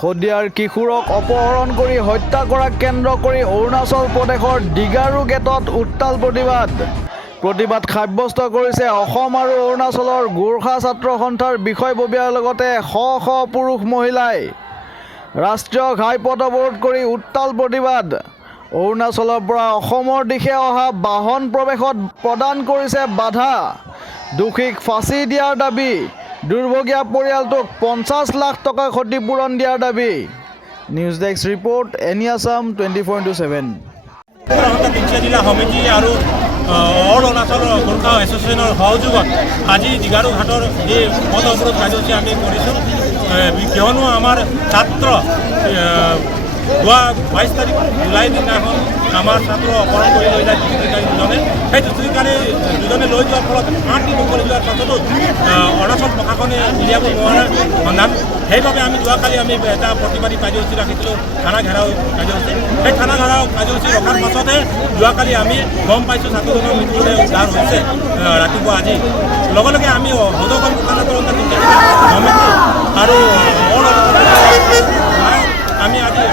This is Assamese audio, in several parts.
শদিয়াৰ কিশোৰক অপহৰণ কৰি হত্যা কৰাক কেন্দ্ৰ কৰি অৰুণাচল প্ৰদেশৰ ডিগাৰু গেটত উত্তাল প্ৰতিবাদ সাব্যস্ত কৰিছে অসম আৰু অৰুণাচলৰ গোৰ্খা ছাত্ৰ সন্থাৰ বিষয়ববীয়াৰ লগতে শ শ পুৰুষ মহিলাই ৰাষ্ট্ৰীয় ঘাইপথ অৱৰোধ কৰি উত্তাল প্ৰতিবাদ। অৰুণাচলৰ পৰা অসমৰ দিশে অহা বাহন প্ৰৱেশত প্ৰদান কৰিছে বাধা। দোষীক ফাঁচি দিয়াৰ দাবী। দুৰ্ভগীয়া পৰিয়ালটোক 50 লাখ টকা ক্ষতিপূৰণ দিয়াৰ দাবী। News desk report any Assam 24/7। জিলা সমিতি আৰু অল অৰুণাচল গোৰ্খা এছ'চিয়েশ্যনৰ সহযোগত আজি ডিগাৰু ঘাটৰ এই পথ অৱৰোধ কাৰ্যসূচী আমি কৰিছোঁ। কিয়নো আমাৰ ছাত্ৰ যোৱা 22 তাৰিখ জুলাই দিনাখন আমাৰ ছাত্ৰ অপহৰণ কৰি লৈ যায় দুষ্কৃতিকাৰী দুজনে। সেই দুষ্কৃতিকাৰী দুজনে লৈ যোৱাৰ ফলত 8 দিন উকলি যোৱাৰ পাছতো অৰুণাচল প্ৰশাসনে উলিয়াব নোৱাৰাৰ সন্ধান। সেইবাবে আমি যোৱাকালি এটা প্ৰতিবাদী কাৰ্যসূচী ৰাখিছিলোঁ, থানা ঘেৰাও কাৰ্যসূচী। সেই থানা ঘেৰাও কাৰ্যসূচী ৰখাৰ পাছতে যোৱাকালি আমি গম পাইছোঁ ছাত্ৰজনৰ মৃত্যুৰে উদ্ধাৰ হৈছে ৰাতিপুৱা আজি। লগে লগে আমি সদৌ সমিতি আৰু আমি আজি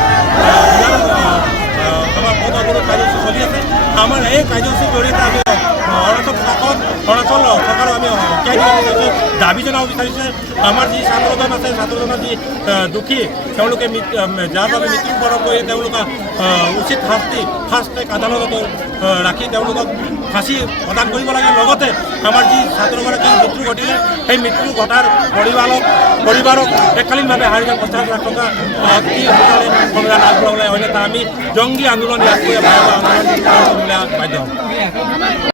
আমাৰ পথ অৱৰোধ কাৰ্যসূচী চলি আছে। আমাৰ এই কাৰ্যসূচীৰ জৰিয়তে আমি অৰুণাচল প্ৰশাসন অৰুণাচল চৰকাৰক আমি দাবী জনাব বিচাৰিছে। আমাৰ যি ছাত্ৰজন আছে, ছাত্ৰজনৰ যি দোষী তেওঁলোকে যাৰ বাবে মৃত্যুবৰণ কৰি তেওঁলোকক উচিত শাস্তি ফাষ্ট ট্ৰেক আদালতত ৰাখি তেওঁলোকক ফাঁচি প্ৰদান কৰিব লাগে। লগতে আমাৰ যি ছাত্ৰগৰাকীৰ মৃত্যু ঘটিলে সেই মৃত্যু ঘটাৰ পৰিবাৰক এককালীনভাৱে 50 লাখ টকা অতি সোনকালে অনুদান আগবঢ়াবলৈ, অন্যথা আমি জংগী আন্দোলন ইয়াত কৰি ভয়াৱহ আন্দোলন কৰিবলৈ বাধ্য হ'ম।